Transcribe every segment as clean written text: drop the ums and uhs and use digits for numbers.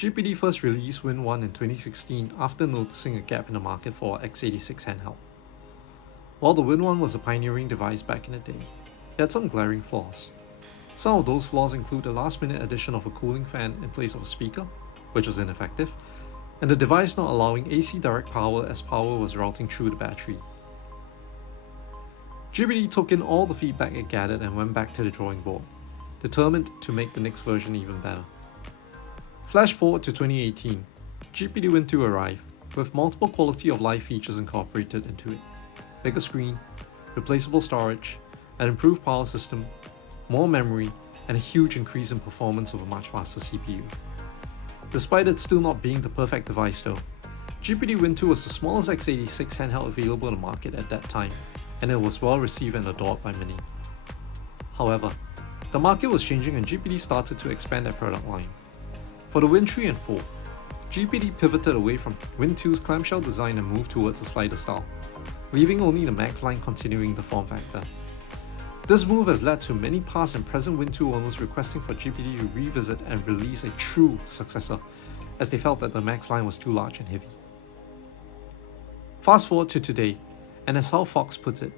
GPD first released Win 1 in 2016 after noticing a gap in the market for x86 handheld. While the Win 1 was a pioneering device back in the day, it had some glaring flaws. Some of those flaws include the last-minute addition of a cooling fan in place of a speaker, which was ineffective, and the device not allowing AC direct power as power was routing through the battery. GPD took in all the feedback it gathered and went back to the drawing board, determined to make the next version even better. Flash forward to 2018, GPD Win 2 arrived, with multiple quality of life features incorporated into it. Bigger screen, replaceable storage, an improved power system, more memory, and a huge increase in performance with a much faster CPU. Despite it still not being the perfect device though, GPD Win 2 was the smallest x86 handheld available in the market at that time, and it was well received and adored by many. However, the market was changing and GPD started to expand their product line. For the Win 3 and 4, GPD pivoted away from Win 2's clamshell design and moved towards a slider style, leaving only the Max line continuing the form factor. This move has led to many past and present Win 2 owners requesting for GPD to revisit and release a true successor, as they felt that the Max line was too large and heavy. Fast forward to today, and as how Fox puts it,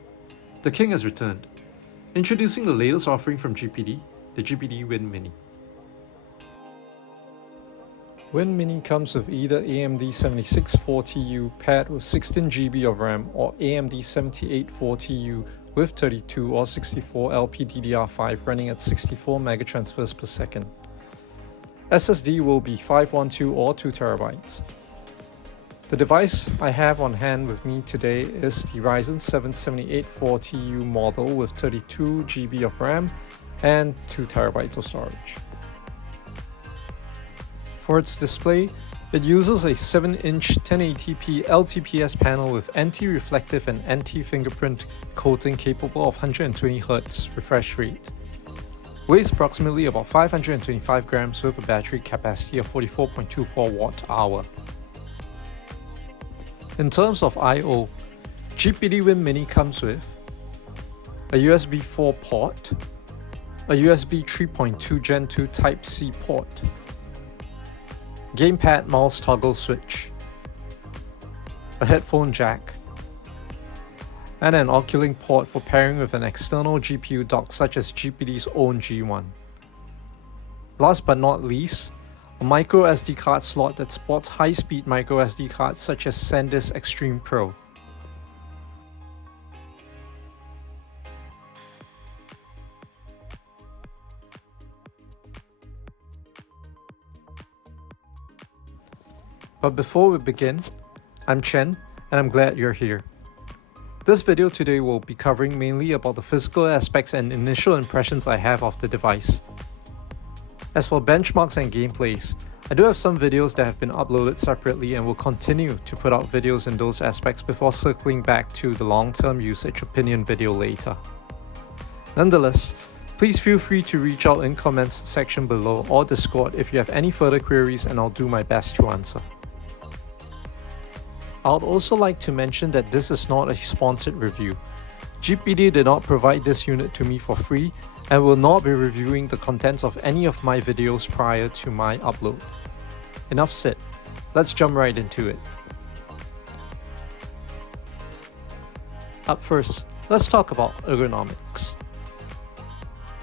the king has returned, introducing the latest offering from GPD, the GPD Win Mini. Win Mini comes with either AMD 7640U paired with 16GB of RAM or AMD 7840U with 32 or 64 LPDDR5 running at 64 megatransfers per second. SSD will be 512 or 2TB. The device I have on hand with me today is the Ryzen 7 7840U model with 32GB of RAM and 2TB of storage. For its display, it uses a 7-inch 1080p LTPS panel with anti-reflective and anti-fingerprint coating capable of 120Hz refresh rate. Weighs approximately about 525 grams with a battery capacity of 44.24 watt-hour. In terms of I/O, GPD Win Mini comes with a USB 4 port, a USB 3.2 Gen 2 Type-C port, gamepad mouse toggle switch, a headphone jack, and an Oculink port for pairing with an external GPU dock such as GPD's own G1. Last but not least, a micro SD card slot that sports high-speed micro SD cards such as SanDisk Extreme Pro. But before we begin, I'm Chen, and I'm glad you're here. This video today will be covering mainly about the physical aspects and initial impressions I have of the device. As for benchmarks and gameplays, I do have some videos that have been uploaded separately and will continue to put out videos in those aspects before circling back to the long-term usage opinion video later. Nonetheless, please feel free to reach out in comments section below or Discord if you have any further queries, and I'll do my best to answer. I would also like to mention that this is not a sponsored review. GPD did not provide this unit to me for free and will not be reviewing the contents of any of my videos prior to my upload. Enough said, let's jump right into it. Up first, let's talk about ergonomics.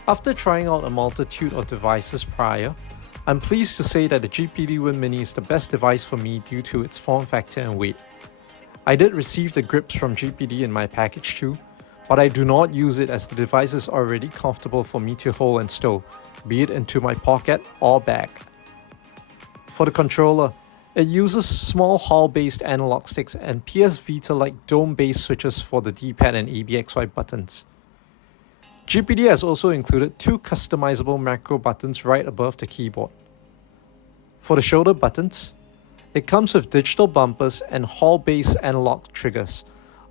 After trying out a multitude of devices prior, I'm pleased to say that the GPD Win Mini is the best device for me due to its form factor and weight. I did receive the grips from GPD in my package too, but I do not use it as the device is already comfortable for me to hold and stow, be it into my pocket or bag. For the controller, it uses small Hall-based analog sticks and PS Vita-like dome-based switches for the D-pad and ABXY buttons. GPD has also included two customizable macro buttons right above the keyboard. For the shoulder buttons, it comes with digital bumpers and Hall-based analog triggers,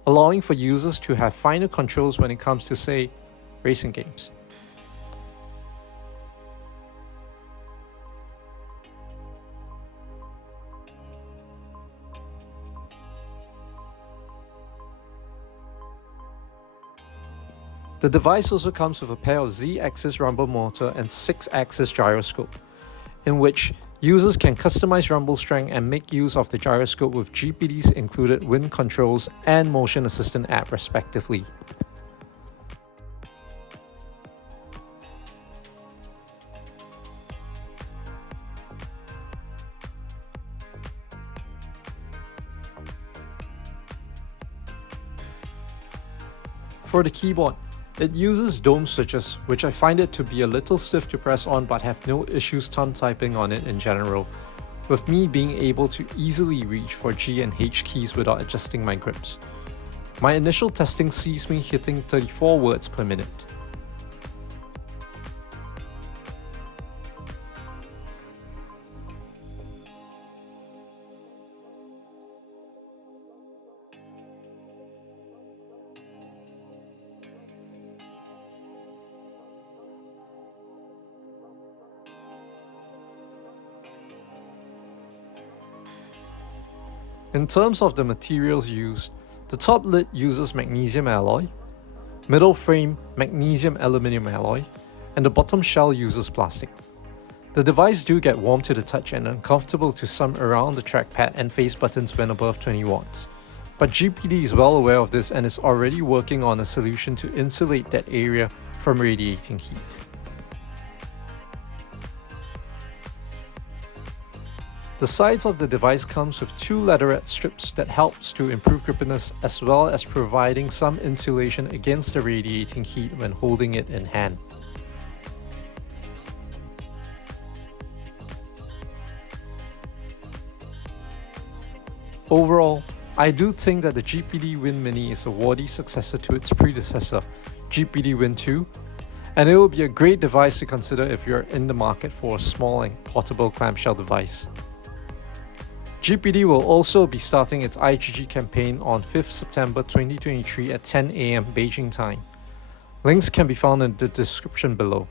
allowing for users to have finer controls when it comes to, say, racing games. The device also comes with a pair of Z-axis rumble motor and 6-axis gyroscope, in which Users can customize rumble strength and make use of the gyroscope with GPD's included Win controls and motion assistant app respectively. For the keyboard, it uses dome switches, which I find it to be a little stiff to press on but have no issues thumb typing on it in general, with me being able to easily reach for G and H keys without adjusting my grips. My initial testing sees me hitting 34 words per minute. In terms of the materials used, the top lid uses magnesium alloy, middle frame magnesium aluminium alloy, and the bottom shell uses plastic. The device do get warm to the touch and uncomfortable to some around the trackpad and face buttons when above 20 watts. But GPD is well aware of this and is already working on a solution to insulate that area from radiating heat. The sides of the device comes with two leatherette strips that helps to improve grippiness as well as providing some insulation against the radiating heat when holding it in hand. Overall, I do think that the GPD Win Mini is a worthy successor to its predecessor, GPD Win 2, and it will be a great device to consider if you're in the market for a small and portable clamshell device. GPD will also be starting its IGG campaign on 5th September 2023 at 10 AM Beijing time. Links can be found in the description below.